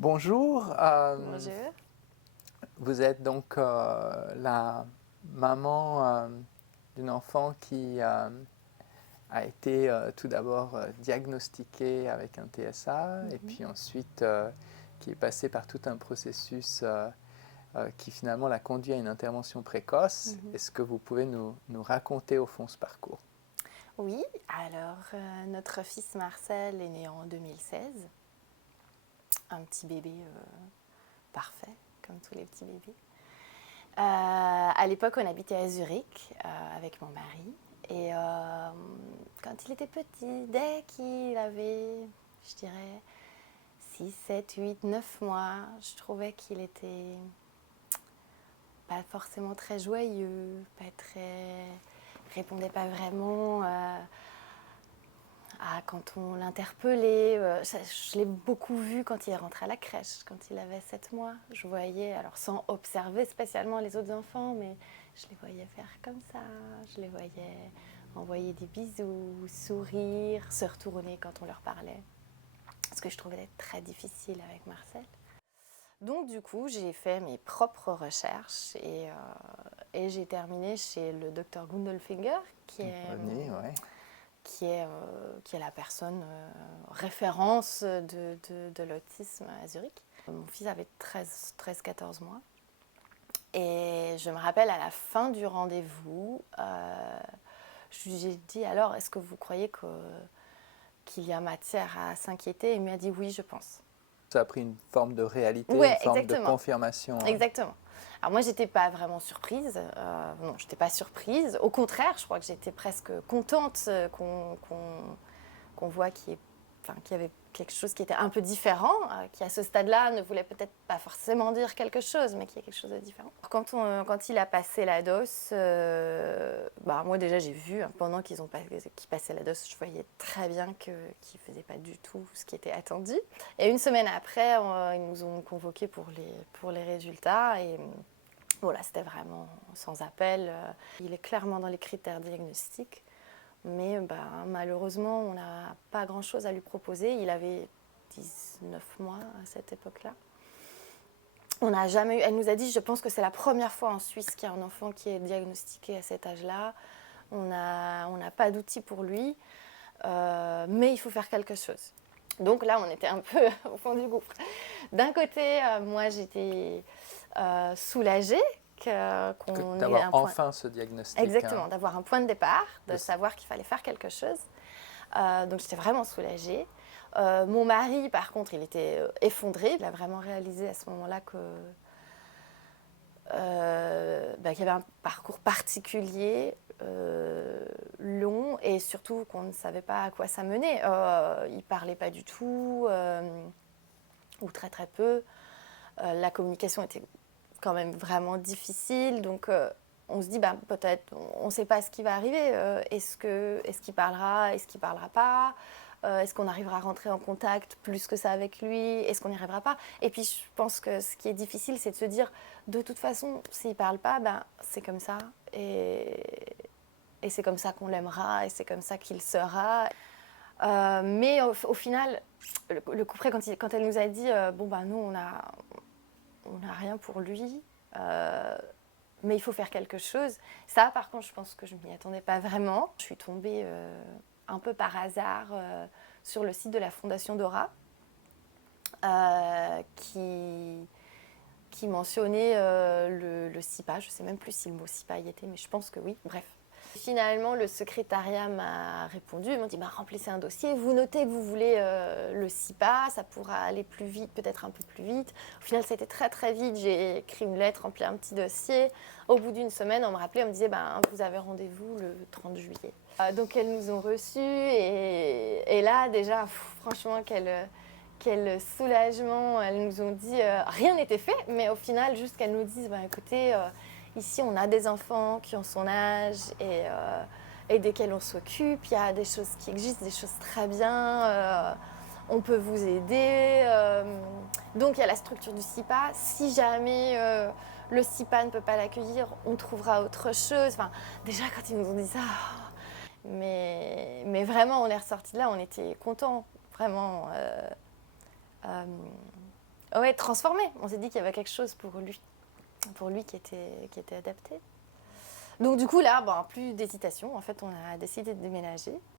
Bonjour, Bonjour. vous êtes donc la maman d'une enfant qui a été tout d'abord diagnostiquée avec un TSA et Mhm. puis ensuite qui est passée par tout un processus qui finalement l'a conduit à une intervention précoce. Mhm. Est-ce que vous pouvez nous raconter au fond ce parcours? Oui, alors notre fils Marcel est né en 2016, un petit bébé parfait, comme tous les petits bébés. À l'époque, on habitait à Zurich avec mon mari. Et quand il était petit, dès qu'il avait, je dirais, 6, 7, 8, 9 mois, je trouvais qu'il était pas forcément très joyeux, pas très répondait pas vraiment quand on l'interpellait. Je l'ai beaucoup vu quand il est rentré à la crèche, quand il avait 7 mois. Je voyais, alors sans observer spécialement les autres enfants, mais je les voyais faire comme ça. Je les voyais envoyer des bisous, sourire, se retourner quand on leur parlait. Ce que je trouvais très difficile avec Marcel. Donc du coup, j'ai fait mes propres recherches et j'ai terminé chez le docteur Gundelfinger, qui est, René, ouais. qui est, qui est la personne référence de l'autisme à Zurich. Mon fils avait 13-14 mois. Et je me rappelle à la fin du rendez-vous, j'ai dit alors, est-ce que vous croyez qu'il y a matière à s'inquiéter? Il m'a dit oui, je pense. Ça a pris une forme de réalité, une Ouais, forme de exactement. confirmation. Exactement. Alors moi, j'étais pas vraiment surprise. Non, j'étais pas surprise. Au contraire, je crois que j'étais presque contente qu'on voit qu'il y avait quelque chose qui était un peu différent, qui à ce stade-là ne voulait peut-être pas forcément dire quelque chose, mais qui est quelque chose de différent. Quand il a passé la DOS, moi déjà j'ai vu, pendant qu'il passait la DOS, je voyais très bien qu'il ne faisait pas du tout ce qui était attendu. Et une semaine après, ils nous ont convoqués pour les résultats et voilà, c'était vraiment sans appel. Il est clairement dans les critères diagnostiques. Mais malheureusement, on n'a pas grand-chose à lui proposer. Il avait 19 mois à cette époque-là. On n'a jamais eu, elle nous a dit, je pense que c'est la première fois en Suisse qu'il y a un enfant qui est diagnostiqué à cet âge-là. On n'a pas d'outils pour lui, mais il faut faire quelque chose. Donc là, on était un peu au fond du gouffre. D'un côté, moi, j'étais soulagée qu'on ait D'avoir un point. enfin ce diagnostic. Exactement, d'avoir un point de départ, de savoir qu'il fallait faire quelque chose. Donc j'étais vraiment soulagée. Mon mari, par contre, il était effondré. Il a vraiment réalisé à ce moment-là qu'il y avait un parcours particulier, long, et surtout qu'on ne savait pas à quoi ça menait. Il ne parlait pas du tout, ou très très peu. La communication était quand même vraiment difficile, donc on se dit peut-être, on ne sait pas ce qui va arriver. Est-ce qu'il parlera, est-ce qu'il ne parlera pas, est-ce qu'on arrivera à rentrer en contact plus que ça avec lui, est-ce qu'on n'y arrivera pas? Et puis je pense que ce qui est difficile, c'est de se dire, de toute façon, s'il ne parle pas, c'est comme ça, et c'est comme ça qu'on l'aimera, et c'est comme ça qu'il sera. Mais au final, le coup près, quand elle nous a dit, nous, on n'a rien pour lui, mais il faut faire quelque chose. Ça, par contre, je pense que je ne m'y attendais pas vraiment. Je suis tombée un peu par hasard sur le site de la Fondation Dora, qui mentionnait le SIPA. Je ne sais même plus si le mot SIPA y était, mais je pense que oui. Bref. Finalement, le secrétariat m'a répondu. Ils m'ont dit remplissez un dossier, vous notez que vous voulez le SIPA, ça pourra aller plus vite, peut-être un peu plus vite. Au final, ça a été très très vite. J'ai écrit une lettre, rempli un petit dossier. Au bout d'une semaine, on me rappelait, on me disait vous avez rendez-vous le 30 juillet. Donc, elles nous ont reçus et là, déjà, franchement, quel soulagement. Elles nous ont dit, rien n'était fait, mais au final, juste qu'elles nous disent écoutez, ici, on a des enfants qui ont son âge et desquels on s'occupe. Il y a des choses qui existent, des choses très bien. On peut vous aider. Donc, il y a la structure du SIPA. Si jamais le SIPA ne peut pas l'accueillir, on trouvera autre chose. Enfin, déjà, quand ils nous ont dit ça, mais vraiment, on est ressortis de là, on était contents. Vraiment. Ouais, transformé. On s'est dit qu'il y avait quelque chose pour lui qui était adapté. Donc du coup là, plus d'hésitation. En fait, on a décidé de déménager.